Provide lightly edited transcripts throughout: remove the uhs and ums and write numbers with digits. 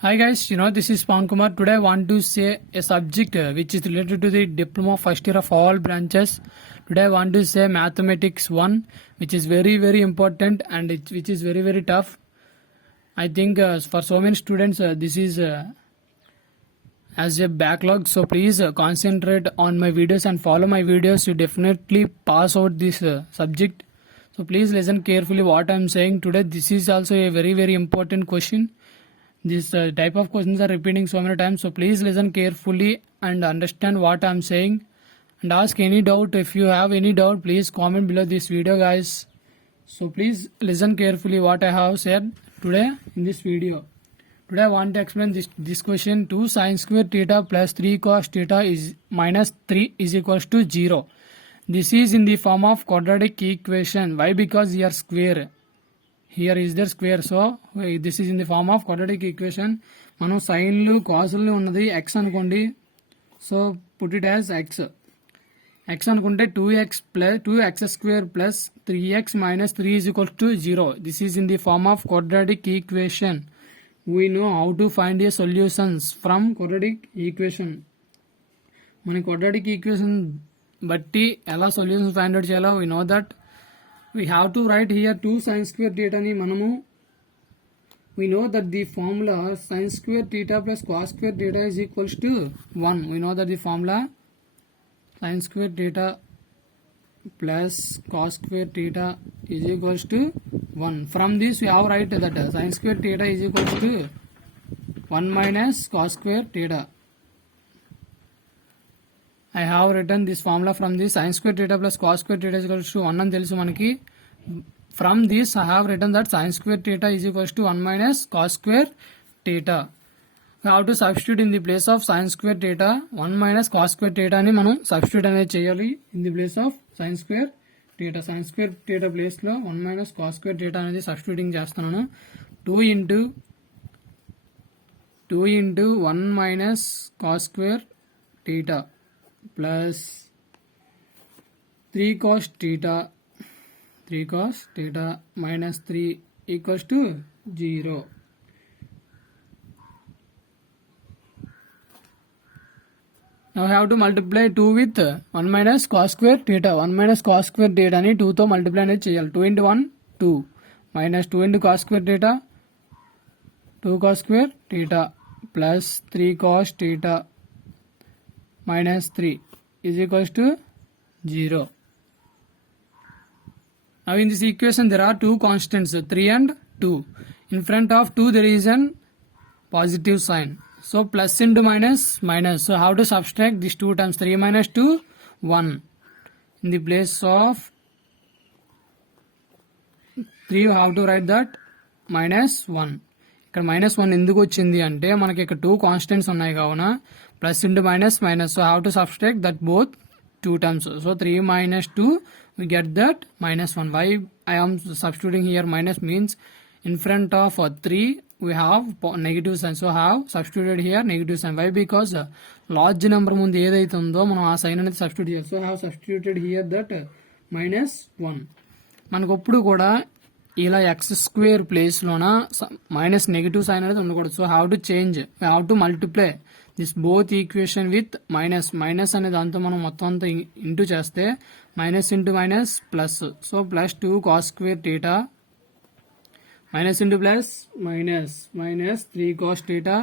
Hi guys, this is Pawan Kumar. Today I want to say a subject which is related to the diploma first year of all branches. Today I want to say mathematics 1, which is very important and which is very tough. I think for so many students this is as a backlog. So please concentrate on my videos and follow my videos to definitely pass out this subject. So please listen carefully what I am saying today. This is also a very important question. This type of questions are repeating so many times, so please listen carefully and understand what I am saying and ask any doubt. If you have any doubt, please comment below this video guys. So please listen carefully what I have said today in this video. Today I want to explain this question. 2 sin square theta plus 3 cos theta is minus 3 is equals to 0. This is in the form of quadratic equation. Why? Because here square. Here is their square, so this is in the form of quadratic equation. మనం సైన్లు కాసులు ఉన్నది x అనుకోండి, so put it as x అనుకుంటే 2x square plus 3x minus 3 is equal to 0. This is in the form of quadratic equation. We know how to find the solutions from quadratic equation. మన quadratic equation బట్టి ఎలా solutions find out చేయాలో we know that. We have to write here 2 sin square theta ni manamu. We know that the formula sin square theta plus cos square theta is equals to 1. We know that the formula sin square theta plus cos square theta is equals to 1. From this we have write that sin square theta is equals to 1 minus cos square theta. I have written this formula from this sin square theta plus cos square theta is equals to 1 అని తెలుసు మనకి. From this I have written that sin square theta is equals to 1 minus cos square theta. We have to substitute in the place of sin square theta 1 minus cos square theta అని మనం substitute అనేది చేయాలి in the place of sin square theta. Sin square theta place లో 1 minus cos square theta అనేది substituting చేస్తున్నాను. 2 into 1 minus cos square theta plus 3 cos theta minus 3 equals to 0. Now I have to multiply 2 with 1 minus cos square theta. 1 minus cos square theta ni 2 తో multiply అనేది చేయాలి. 2 into 1 2 minus 2 into cos square theta 2 cos square theta plus 3 cos theta minus 3 is equals to 0. Now in this equation there are two constants 3 and 2. In front of 2 there is an positive sign. So plus into minus. So how to subtract these two terms? 3 minus 2 1. In the place of 3 you have to write that minus 1. ఇక్కడ -1 ఎందుకు వచ్చింది అంటే మనకి ఇక్కడ 2 కాన్స్టెంట్స్ ఉన్నాయి కావున plus into minus. So have to subtract that both 2 terms. So 3 minus 2 we get that -1. Why I am substituting here minus means in front of 3 we have negative sign, so have substituted here negative sign. Why? Because large number ముందు ఏదైతే ఉందో మనం ఆ సైన్ అనేది సబ్స్టిట్యూట్ చేయాలి. So have substituted here that -1. మనకు ఎప్పుడు కూడా ఇలా ఎక్స్ స్క్వేర్ ప్లేస్ లోన మైనస్ నెగిటివ్ సైన్ అనేది ఉండకూడదు. So have to change, have to multiply this both equation with minus అనే దాంతో మనం మొత్తం అంతా ఇంటూ చేస్తే minus into minus plus. So plus 2 cos square theta minus into plus minus 3 cos theta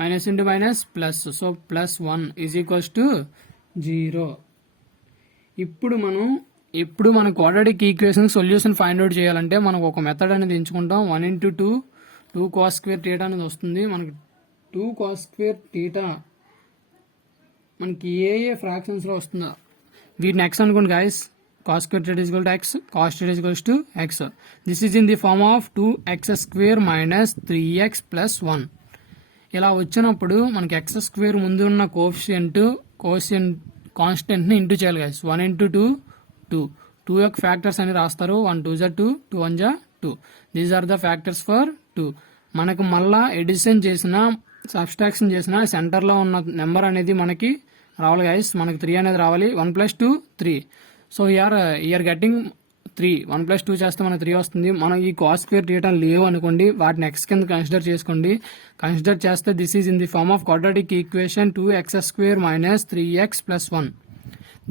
minus into minus plus. So plus 1 is equals to 0. ఇప్పుడు మన quadratic equation solution find out చేయాలంటే మనకు ఒక మెథడ్ అనేది ఎంచుకుంటాం. 1 into 2 కాస్ స్క్వేర్ థీటా అనేది వస్తుంది. మనకి 2 కాస్ స్క్వేర్ థీటా మనకి ఏ ఫ్రాక్షన్స్ లో వస్తుందో వీటిని ఎక్స్ అనుకోండి guys. Cos square theta is equal to x, cos theta is equal to x. This is in the form of 2x square minus 3x plus 1. ఇలా వచ్చినప్పుడు మనకి ఎక్స్ స్క్వేర్ ముందు ఉన్న కోఎఫిషియంట్ కాన్స్టెంట్ ని ఇంటూ చేయాలి guys. 1 into 2 యొక్క ఫ్యాక్టర్స్ అని రాస్తారు. 1 2 జా 2, 2 1 జా 2. These are the factors for 2. మనకు మళ్ళా ఎడిషన్ చేసిన సబ్స్ట్రాక్షన్ చేసిన సెంటర్ లో ఉన్న నెంబర్ అనేది మనకి రావాలి గైస్. మనకి 3 అనేది రావాలి. 1 + 2 3. సో హియర్ గెటింగ్ 3 1 + 2 చేస్తే మనకు 3 వస్తుంది. మనం ఈ cos స్క్వేర్ థీటా లేవు అనుకోండి, వాటిని x కింద కన్సిడర్ చేసుకోండి. కన్సిడర్ చేస్తే this is in the form of quadratic equation 2x² - 3x + 1.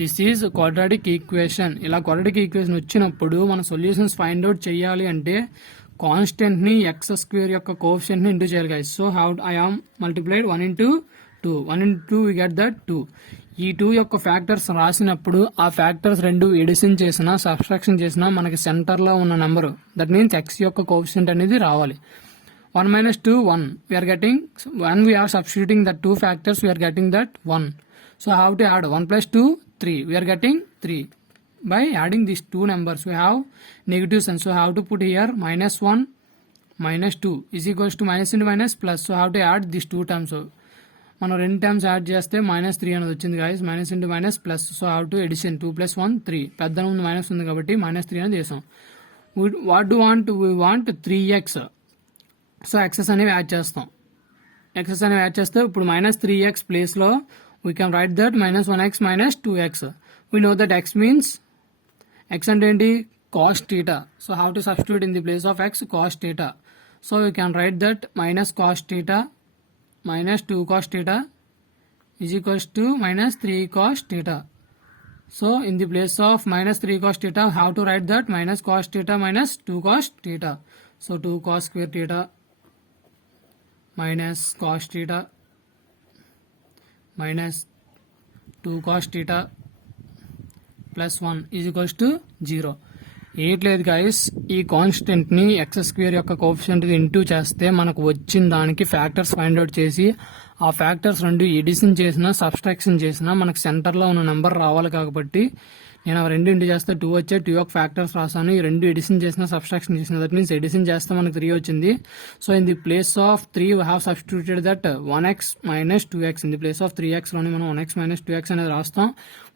This is quadratic equation. ఇలా క్వాడ్రాటిక్ ఈక్వేషన్ వచ్చినప్పుడు మన సొల్యూషన్స్ ఫైండ్ అవుట్ చేయాలి అంటే కాన్స్టెంట్ ని x² యొక్క కోఎఫిషియంట్ ని ఇంటూ చేయాలి guys. So how I am multiplied 1 × 2 1 × 2 we get that 2. ఈ 2 యొక్క ఫ్యాక్టర్స్ రాసినప్పుడు ఆ ఫ్యాక్టర్స్ రెండు ఎడిషన్ చేసినా సబ్ట్రాక్షన్ చేసినా మనకి సెంటర్ లో ఉన్న నెంబర్, దట్ మీన్స్ x యొక్క కోఎఫిషియంట్ అనేది రావాలి. 1 - 2 1 we are getting, when we are substituting the two factors we are getting that 1. So how to add 1 + 2 3, we are getting 3. By adding these two numbers we have negative sign, so how to put here -1 - 2 is equals to minus into minus plus. So how to add these two terms. So మనం రెండు terms add చేస్తే -3 అనేది వచ్చింది guys. Minus into minus plus. So how to edition 2 + 1 3. పెద్ద ముందు మైనస్ ఉంది కాబట్టి -3 అనేది చేసాం. What do want, we want 3x. So x's అనేవి యాడ్ చేస్తాం. ఎక్సెస్ అనేవి యాడ్ చేస్తే ఇప్పుడు -3x ప్లేస్ లో we can write that -1x - 2x. We know that x means, x అంటే ఏంటి, cos θ. So how to substitute in the place of x cos θ. So we can write that -cos θ -2 cos θ is equals to -3 cos θ. So in the place of -3 cos θ, how to write that -cos θ -2 cos θ. So 2 cos square θ minus cos θ minus 2 cos θ plus 1 is equals to 0. ఏట్లేదు గాయస్, ఈ కాన్స్టెంట్ ని x² యొక్క coefficient into చేస్తే మనకు వచ్చిన దానికి factors find out చేసి ఆ ఫ్యాక్టర్స్ రెండు ఎడిషన్ చేసినా సబ్ట్రాక్షన్ చేసినా మనకు సెంటర్ లో ఉన్న నెంబర్ రావాలి. కాబట్టి నేను ఆ రెండు ఇంటూ చేస్తే 2 వచ్చే, 2 యొక్క ఫ్యాక్టర్స్ రాసాను. ఈ రెండు ఎడిషన్ చేసినా సబ్ట్రాక్షన్ చేసిన, దట్ మీన్స్ ఎడిషన్ చేస్తే మనకు 3 వచ్చింది. So in the place of 3 we have substituted that 1x - 2x. In the place of 3x లోనే మనం 1x - 2x అనేది రాస్తాం.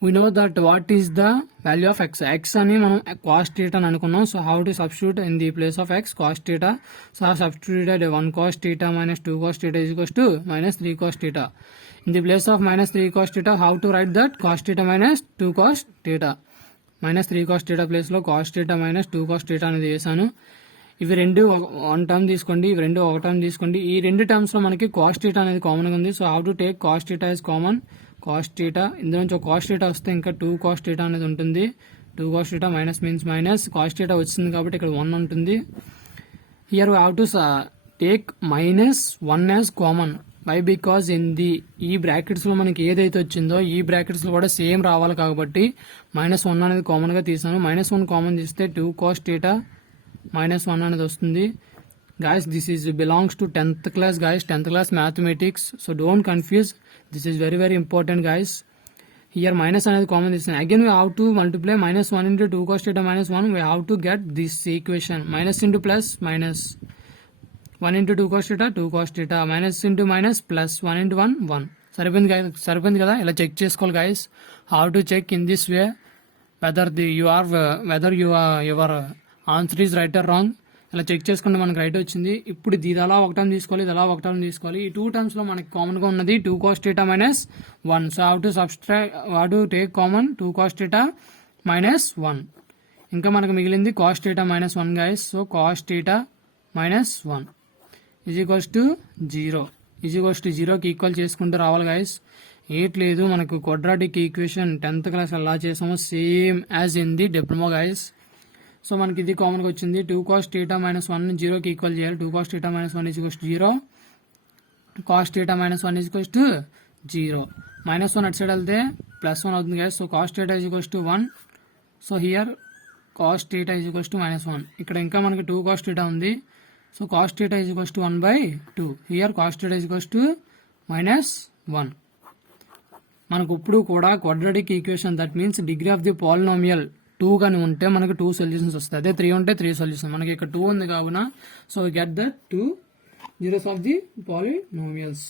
We know that what is the value of x. x అని మనం cos θ అని అనుకున్నాం. So how to substitute in the place of x cos θ. So substituted 1 cos θ - 2 cos θ is equals to -3 cos θ. In the place of -3 cos θ, how to write that cos θ - 2 cos θ. -3 cos θ ప్లేస్ లో cos θ - 2 cos θ అనేది వేసాను. ఇవి రెండు 1 టర్మ్ తీసుకోండి, ఇవి రెండు 1 టర్మ్ తీసుకోండి. ఈ రెండు టర్మ్స్ లో మనకి cos θ అనేది కామన్ గా ఉంది. So how to take cos θ is common, cos θ ఇందులో నుంచి cos θ వస్తే ఇంకా 2 cos θ అనేది ఉంటుంది. 2 cos θ minus means minus, cos θ వచ్చింది కాబట్టి ఇక్కడ 1 ఉంటుంది. Here how to take -1 as common. Why, because in the ఈ బ్రాకెట్స్ లో మనకి ఏదైతే వచ్చిందో ఈ బ్రాకెట్స్ లో కూడా సేమ్ రావాలి కాబట్టి -1 అనేది కామన్ గా తీసాను. -1 కామన్ తీస్తే 2 cos θ -1 అనేది వస్తుంది. guys, this is belongs to 10th class guys, 10th class mathematics. So don't confuse, this is very very important guys. Here minus అనేది కామన్ తీసాను. Again we have to multiply -1 into 2 cos θ -1. We have to get this equation. Minus into plus minus, 1 into 2 cos θ 2 cos θ, minus into minus plus 1 into 1 1. సరిపోయింది కదా. ఇలా check చేసుకోవాలి guys. How to check in this way whether your answer is right or wrong. ఇలా check చేసుకుంటే మనకు రైట్ వచ్చింది. ఇప్పుడు ఇది అలా ఒక టర్మ్ తీసుకోవాలి, ఇది అలా ఒక టర్మ్ తీసుకోవాలి. ఈ 2 టర్మ్స్ లో మనకి కామన్ గా ఉన్నది 2 cos θ -1. So how to take common 2 cos θ -1. ఇంకా మనకు మిగిలింది cos θ -1 guys. So cos θ -1 is equals to 0. Is equals to 0కి ఈక్వల్ చేసుకుంటూ రావాలి గైస్. ఏట్లేదు, మనకు క్వాడ్రాటిక్ ఈక్వేషన్ 10th క్లాస్ ఎలా చేసామో same as in the diploma guys. So మనకి ఇది కామన్ గా వచ్చింది. 2 cos θ -1 0కి ఈక్వల్ చేయాలి. 2 cos θ -1 is equals to 0. cos θ -1 is equals to 0. -1 అటు సైడ్ వెళ్తే +1 అవుతుంది guys. So cos θ is equals to 1. So here cos θ is equals to -1. ఇక్కడ ఇంకా మనకి 2 cos θ ఉంది. So cos θ is equals to 1/2. Here cos θ is equals to -1. మనకు ఇప్పుడు కూడా quadratic equation, that means degree of the polynomial 2 గాని ఉంటే మనకు 2 సొల్యూషన్స్ వస్తాయి. అదే 3 ఉంటే 3 సొల్యూషన్. మనకి ఇక్కడ 2 ఉంది కావున so we get that 2 zeros of the polynomials.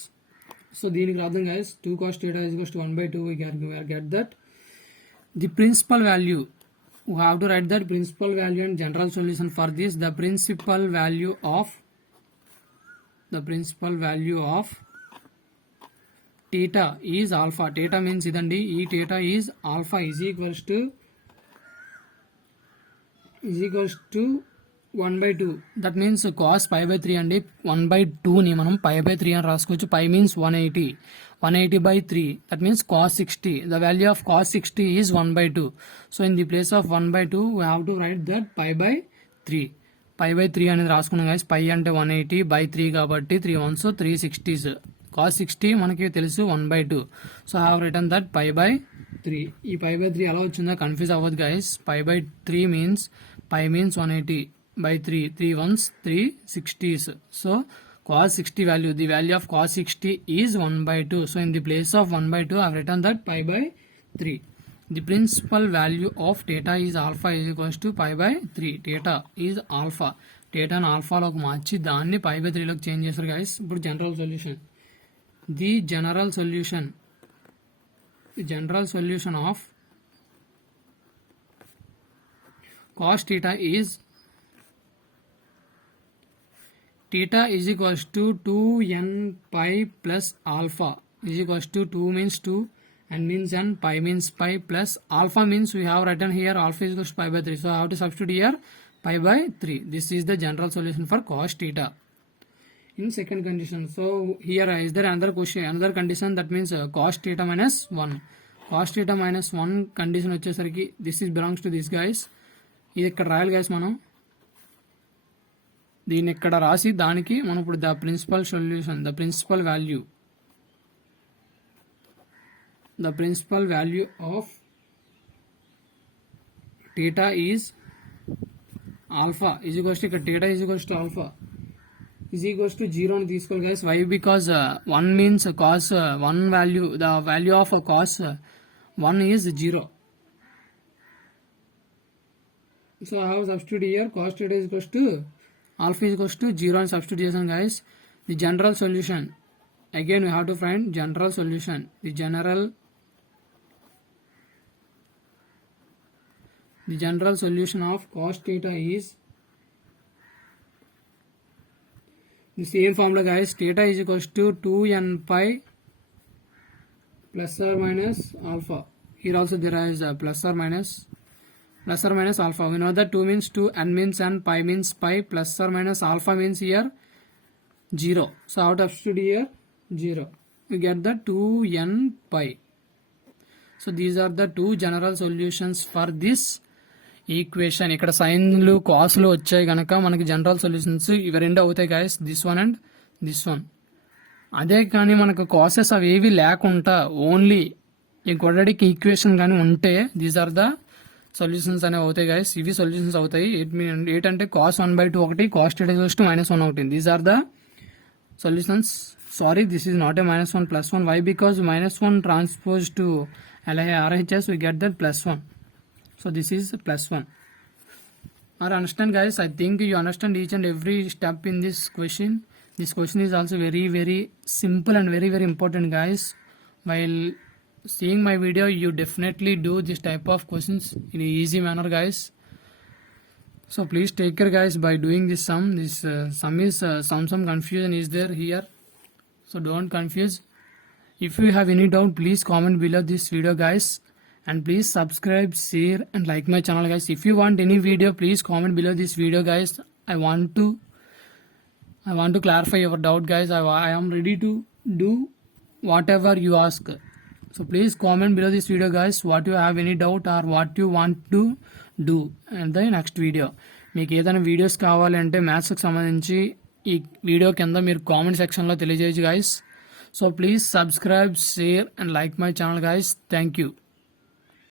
So దీనికి రాద్దాం guys. 2 cos θ is equals to 1/2. We get that the principal value. We have to write that principal value and general solution for this. The principal value of theta is alpha. Theta means idandi, ee theta is alpha is equals to is equals to 1 by 2. That means cos pi by 3 అండి 1 by 2ని మనం pi by 3 అని రాసుకోవచ్చు. Pi means 180 by 3. That means cos 60. The value of cos 60 is 1 by 2. So in the place of 1 by 2 we have to write that pi by 3. Pi by 3 అనేది రాసుకున్నాం guys. Pi అంటే 180 by 3 కాబట్టి 3 ones 360s. Cos 60 మనకి తెలుసు 1 by 2. So I have written that pi by 3. ఈ pi by 3 ఎలా వచ్చిందో కన్ఫ్యూజ్ అవ్వదు guys. Pi by 3 means pi means 180 by 3 ones 360s. So cos 60 value, the value of cos 60 is 1 by 2. So in the place of 1 by 2 I have written that pi by 3. The principal value of theta is alpha is equals to pi by 3. Theta is alpha. Theta and alpha లోకి మార్చి దాన్ని pi by 3 లోకి చేంజ్ చేస్తారు guys. ఇప్పుడు general solution. The general solution of cos theta is theta is equals to 2n pi plus alpha is equals to 2 means 2 and means n, pi means pi plus alpha means we have written here alpha is equals to pi by 3. So I have to substitute here pi by 3. This is the general solution for cos theta. In second condition, so here is there another question, another condition, that means cos theta minus 1. Cos theta minus 1 condition వచ్చేసరికి this is belongs to this guys. ఇది ఇక్కడ రాయాలి guys మనం. దీన్ని ఇక్కడ రాసి దానికి మనం ఇప్పుడు the principal solution, the principal value of theta is alpha is equals to, ఇక్కడ theta is equals to alpha is equals to 0 అని తీసుకోవాలి guys. Why because 1 means cos 1 value, the value of cos 1 is 0. So I have substitute here cos theta is equals to alpha is equals to 0 and substitution guys. The general solution, again we have to find general solution. The general solution of cos theta is the same formula guys. Theta is equals to 2n pi plus or minus alpha. Here also there is a plus or minus alpha. We know that 2 means 2, n means n, pi means pi, plus or minus alpha means here 0. So out of substitute here 0. We get the 2n pi. So these are the two general solutions for this equation. ఇక్కడ సైన్లు కాస్లు వచ్చాయి కనుక మనకి general solutions ఇవి రెండు అవుతాయి guys, this one and this one. అదే కానీ మనకు కాసెస్ అవి ఏవి లేకుండా ఓన్లీ ఈ క్వాడ్రాటిక్ ఈక్వేషన్ కానీ ఉంటే దీస్ ఆర్ ద సొల్యూషన్స్ అనేవి అవుతాయి గైస్. ఇవి సొల్యూషన్స్ అవుతాయి. 8 అంటే cos 1 by 2 ఒకటి, cos theta is equals to -1 ఒకటి. These are the solutions. Sorry, this is not a -1 +1. Why? Because -1 transpose to RHS we get that +1. So this is +1. Or understand guys, I think you understand each and every step in this question. This question is also very very simple and very very important guys. While seeing my video, you definitely do this type of questions in an easy manner guys. So please take care guys by doing this sum. This sum is some confusion is there here, so don't confuse. If you have any doubt, please comment below this video guys, and please subscribe, share and like my channel guys. If you want any video, please comment below this video guys. I want to clarify your doubt guys. I am ready to do whatever you ask. So please comment below this video guys what you have any doubt or what you want to do in the next video. మీకు ఏదైనా వీడియోస్ కావాలంటే మ్యాథ్స్కి సంబంధించి ఈ వీడియో కింద మీరు కామెంట్ సెక్షన్లో తెలియజేయచ్చు guys. So please subscribe, share and like my channel guys. Thank you.